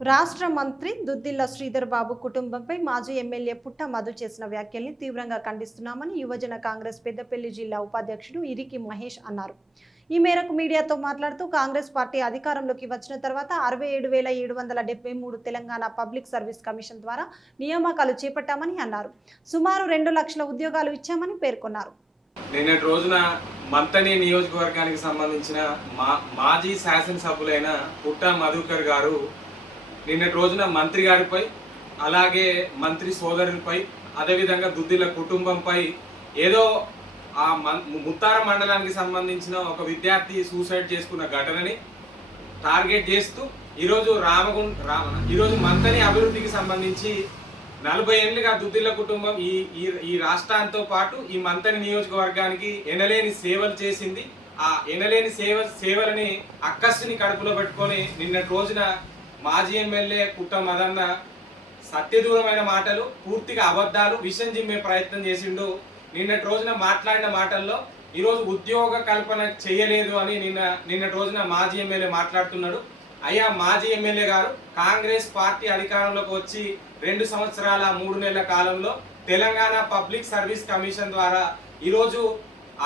రాష్ట్ర మంత్రి దుద్దిల్ల శ్రీధర్ బాబు కుటుంబంపై మాజీ ఎమ్మెల్యే పుట్ట మధు చేసిన వ్యాఖ్యల్ని తీవ్రంగా ఖండిస్తున్నామని యువజన కాంగ్రెస్ పెద్దపల్లి జిల్లా ఉపాధ్యక్షుడు ఇరికి మహేష్ అన్నారు. ఈ మేరకు మీడియాతో మాట్లాడుతూ కాంగ్రెస్ పార్టీ అధికారంలోకి వచ్చిన తర్వాత 67,773 తెలంగాణ పబ్లిక్ సర్వీస్ కమిషన్ ద్వారా నియామకాలు చేపట్టామని అన్నారు. సుమారు 2 లక్షల ఉద్యోగాలు ఇచ్చామని పేర్కొన్నారు. నిన్నటి రోజున మంతని నియోజకవర్గానికి సంబంధించిన మాజీ శాసనసభ్యులైన పుట్ట మధుకర్ గారు నిన్నటి రోజున మంత్రి గారిపై, అలాగే మంత్రి సోదరులపై, అదేవిధంగా దుద్దిల కుటుంబంపై ఏదో ఆ ముత్తార మండలానికి సంబంధించిన ఒక విద్యార్థి సూసైడ్ చేసుకున్న ఘటనని టార్గెట్ చేస్తూ ఈరోజు మంతని అభివృద్ధికి సంబంధించి 40 ఏళ్ళుగా దుద్దిల్ల కుటుంబం ఈ రాష్ట్రాంతో పాటు ఈ మంతని నియోజకవర్గానికి ఎనలేని సేవలు చేసింది. ఆ ఎనలేని సేవలని అక్కస్సుని కడుపులో పెట్టుకొని నిన్నటి రోజున మాజీ ఎమ్మెల్యే పుట్ట మదన్న సత్యదూరమైన మాటలు, పూర్తిగా అబద్ధాలు, విషం జిమ్మే ప్రయత్నం చేసిండు. నిన్నటి రోజున మాట్లాడిన మాటల్లో ఈరోజు ఉద్యోగ కల్పన చేయలేదు అని నిన్నటి రోజున మాజీ ఎమ్మెల్యే మాట్లాడుతున్నాడు. అయ్యా మాజీ ఎమ్మెల్యే గారు, కాంగ్రెస్ పార్టీ అధికారంలోకి వచ్చి 2 సంవత్సరాల 3 నెలల కాలంలో తెలంగాణ పబ్లిక్ సర్వీస్ కమిషన్ ద్వారా ఈరోజు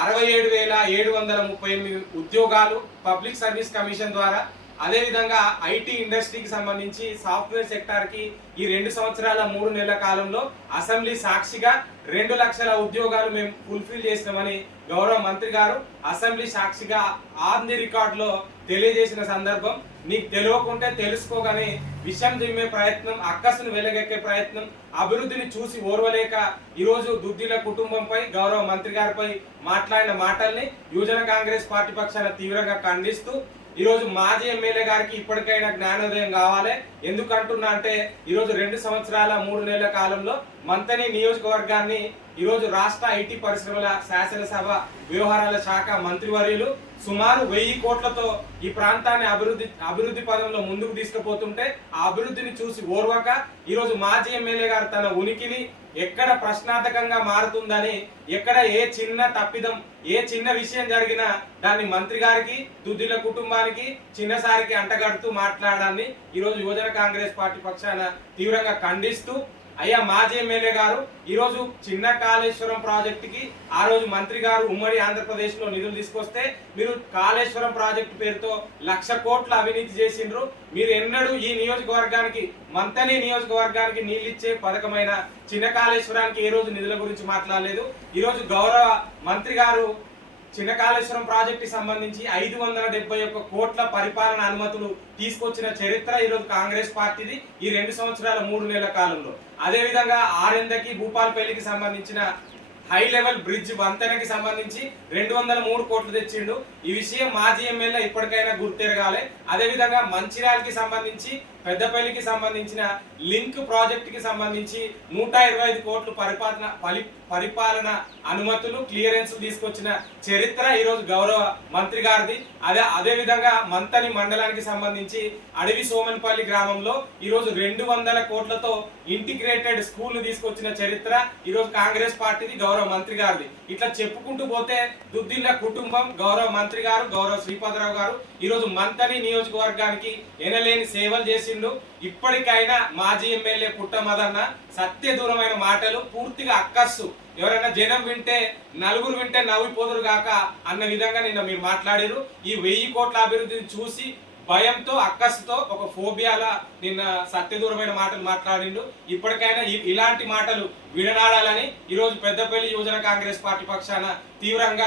67,738 ఉద్యోగాలు పబ్లిక్ సర్వీస్ కమిషన్ ద్వారా, అదేవిధంగా ఐటీ ఇండస్ట్రీకి సంబంధించి సాఫ్ట్వేర్ సెక్టార్కి ఈ 2 సంవత్సరాల 3 నెలల కాలంలో అసెంబ్లీ సాక్షిగా 2 లక్షల ఉద్యోగాలు మేము ఫుల్ఫిల్ చేసినామని గౌరవ మంత్రి గారు అసెంబ్లీ సాక్షిగా ఆన్ ది రికార్డులో తెలియజేసిన సందర్భం. నీకు తెలియకుంటే తెలుసుకోగానే విషయం దిమ్మే ప్రయత్నం, అక్కసును వెలగెక్కే ప్రయత్నం, అభివృద్ధిని చూసి ఓర్వలేక ఈరోజు దుద్దిల కుటుంబంపై, గౌరవ మంత్రి గారిపై మాట్లాడిన మాటల్ని యువజన కాంగ్రెస్ పార్టీ పక్షాన తీవ్రంగా ఖండిస్తూ ఈరోజు మాజీ ఎమ్మెల్యే గారికి ఇప్పటికైనా జ్ఞానోదయం కావాలి. ఎందుకంటున్నా అంటే ఈరోజు 2 సంవత్సరాల 3 నెలల కాలంలో మంతని నియోజకవర్గాన్ని ఈరోజు రాష్ట్ర ఐటీ పరిశ్రమల శాసనసభ వ్యవహారాల శాఖ మంత్రివర్యులు సుమారు 1000 కోట్లతో ఈ ప్రాంతాన్ని అభివృద్ధి పదంలో ముందుకు తీసుకుపోతుంటే ఆ అభివృద్ధిని చూసి ఓర్వక ఈరోజు మాజీ ఎమ్మెల్యే గారు తన ఉనికిని ఎక్కడ ప్రశ్నార్థకంగా మారుతుందని, ఎక్కడ ఏ చిన్న తప్పిదం, ఏ చిన్న విషయం జరిగినా దాన్ని మంత్రి గారికి, దుద్దిల కుటుంబానికి, చిన్నసారికి అంటగడుతూ మాట్లాడాన్ని ఈరోజు యువజన కాంగ్రెస్ పార్టీ పక్షాన తీవ్రంగా ఖండిస్తూ, అయ్యా మాజీ ఎమ్మెల్యే గారు ఈరోజు చిన్న కాళేశ్వరం ప్రాజెక్టుకి ఆ రోజు మంత్రి గారు ఉమ్మడి ఆంధ్రప్రదేశ్ లో నిధులు తీసుకొస్తే మీరు కాళేశ్వరం ప్రాజెక్టు పేరుతో 1,00,000 కోట్ల అవినీతి చేసిండ్రు. మీరు ఎన్నడూ ఈ నియోజకవర్గానికి, మంతని నియోజకవర్గానికి నీళ్ళిచ్చే పథకమైన చిన్న కాళేశ్వరానికి ఏ రోజు నిధుల గురించి మాట్లాడలేదు. ఈరోజు గౌరవ మంత్రి గారు చిన్న కాళేశ్వరం ప్రాజెక్టుకి సంబంధించి 571 కోట్ల పరిపాలన అనుమతులు తీసుకొచ్చిన చరిత్ర ఈరోజు కాంగ్రెస్ పార్టీది ఈ 2 సంవత్సరాల 3 నెలల కాలంలో. అదేవిధంగా ఆరెందకి, భూపాలపల్లికి సంబంధించిన హై లెవెల్ బ్రిడ్జ్ వంతెనకి సంబంధించి 203 కోట్లు తెచ్చిండు. ఈ విషయం మాజీ ఎమ్మెల్యే ఇప్పటికైనా గుర్తెరగాలి. అదేవిధంగా మంచిర్యాలకి సంబంధించి, పెద్దపల్లికి సంబంధించిన లింక్ ప్రాజెక్టుకి సంబంధించి 125 కోట్లు పరిపాలన అనుమతులు, క్లియరెన్స్ తీసుకొచ్చిన చరిత్ర ఈరోజు గౌరవ మంత్రి గారిది. అదేవిధంగా మంతని మండలానికి సంబంధించి అడవి సోమన్పల్లి గ్రామంలో ఈరోజు 200 కోట్లతో ఇంటిగ్రేటెడ్ స్కూల్ తీసుకొచ్చిన చరిత్ర ఈరోజు కాంగ్రెస్ పార్టీది, గౌరవ మంత్రి గారిది. ఇట్లా చెప్పుకుంటూ పోతే దుద్దిల్ల కుటుంబం, గౌరవ మంత్రి గారు, గౌరవ శ్రీపాదరావు గారు ఈరోజు మంతని నియోజకవర్గానికి ఎనలేని సేవలు చేసిండు. ఇప్పటికైనా మాజీ ఎమ్మెల్యే పుట్ట మదన్న సత్యదూరమైన మాటలు, పూర్తిగా అక్కస్సు, ఎవరైనా జనం వింటే, నలుగురు వింటే నవ్విపోదురు గాక అన్న విధంగా నిన్న మీరు మాట్లాడారు. ఈ 1000 కోట్ల అభివృద్ధిని చూసి భయంతో, అక్కస్సుతో, ఒక ఫోబియాలా నిన్న సత్యదూరమైన మాటలు మాట్లాడిండు. ఇప్పటికైనా ఇలాంటి మాటలు విడనాడాలని ఈరోజు పెద్దపల్లి యువజన కాంగ్రెస్ పార్టీ పక్షాన తీవ్రంగా